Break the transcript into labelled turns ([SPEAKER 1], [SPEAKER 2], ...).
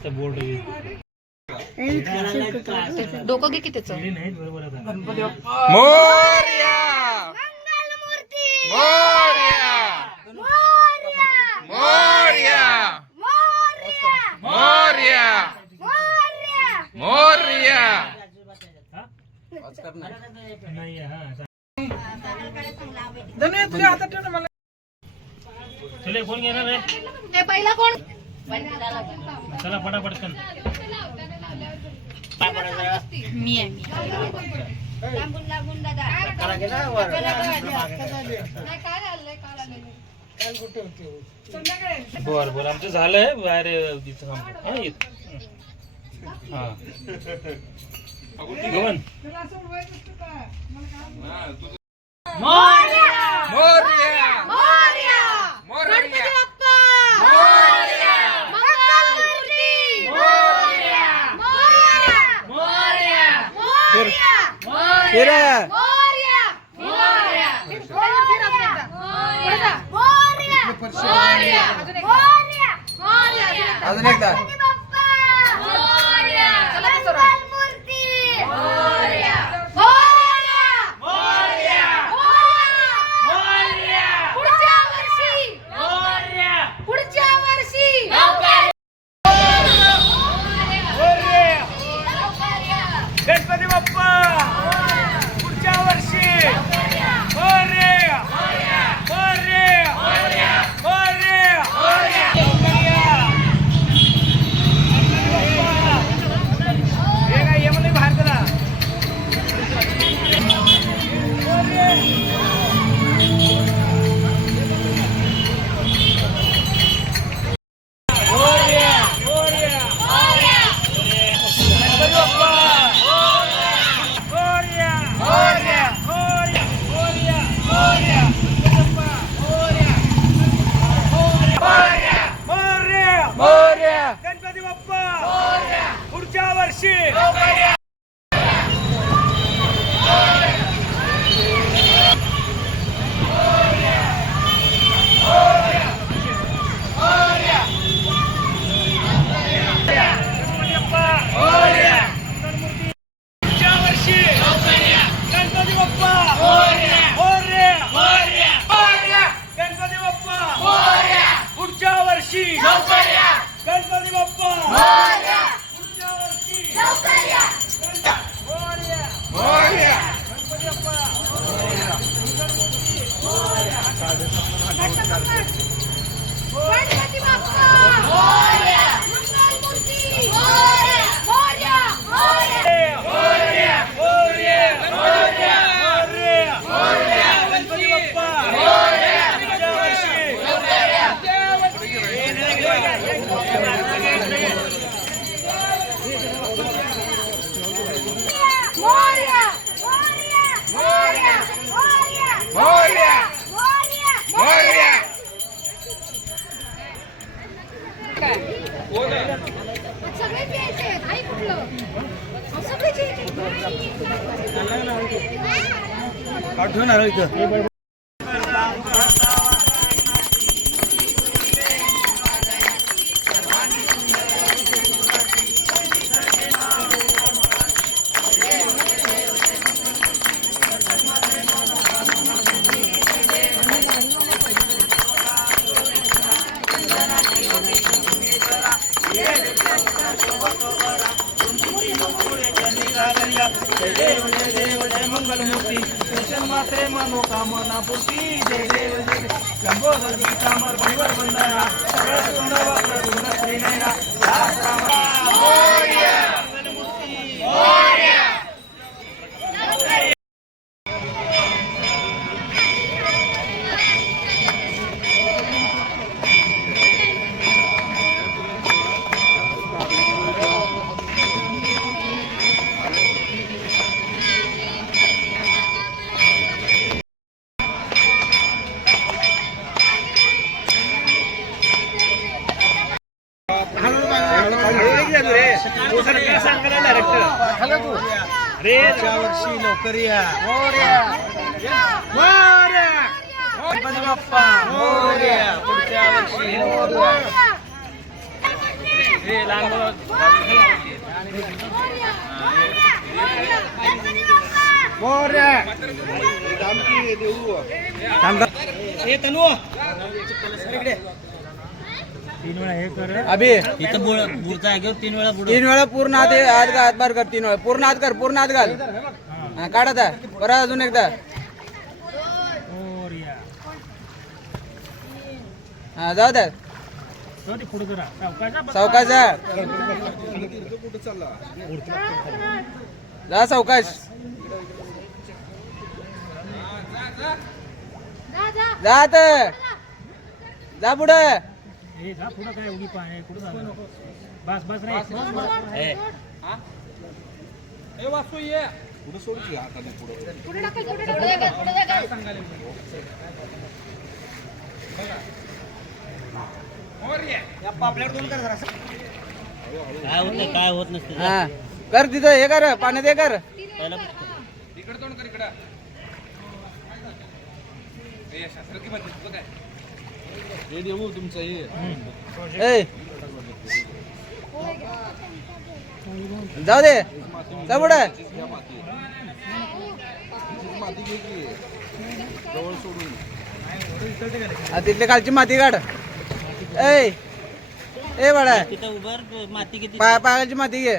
[SPEAKER 1] आता बोर्ड
[SPEAKER 2] डोकं घे की त्याचं?
[SPEAKER 3] मोर्या! मोर्या! मोर्या! मोर्या! मोर्या!
[SPEAKER 1] नाही हा चले कोण घेणार आहे?
[SPEAKER 2] पहिला कोण?
[SPEAKER 1] चला पटापट कन
[SPEAKER 2] मी आहे मी
[SPEAKER 1] बर बर आमचं झालंय बाहेर तिथं. हा, येत. हा. गवन
[SPEAKER 3] अजून एकदा.
[SPEAKER 1] गणपती बाप्पा
[SPEAKER 2] सगळे
[SPEAKER 1] हो इथं. జయ దేవ జయ దేవ జయ మంగళమూర్తి మాతే మనోకామనా పూర్తి జయ దేవ జయ లంబోదర పీతామర పరివర్ వందన సకల సుందర వక్ర గుణ శ్రీనయన రామ రామ మోరియా మంగళమూర్తి మోరియా रे वर्षी लवकर या. बाप्पा मोरया. पुढच्या वर्षी हे लहान हे तनु. कर
[SPEAKER 4] अभि.
[SPEAKER 1] इथं बुडचा तीन वेळा बुड
[SPEAKER 4] तीन वेळा पूर्ण हात हात घाल हात बार कर तीन वेळा. पूर्ण हात कर पूर्ण हात घाल. हा, काढ आता. परत अजून एकदा. हा जाऊ द्या
[SPEAKER 1] पुढे जरा. सावकाश
[SPEAKER 4] सावकाश जा जा सावकाश.
[SPEAKER 2] जा जा.
[SPEAKER 4] जा आता. जा पुढे.
[SPEAKER 1] हे जा पुढं काय उगी पाणी कुठं झालं बस बस रे.
[SPEAKER 2] पुढे ढकल पुढे ढकल. पुढे ढकल
[SPEAKER 1] काय होत नाही काय होत नसते.
[SPEAKER 4] हा. कर तिथं हे कर पाण्यात हे कर.
[SPEAKER 1] पहिला
[SPEAKER 4] ए. जाऊ दे. जा पुढे. हा, तिथली खालची माती काढ. ए. ए बाळा.
[SPEAKER 1] माती किती?
[SPEAKER 4] पाय पायाची माती घे.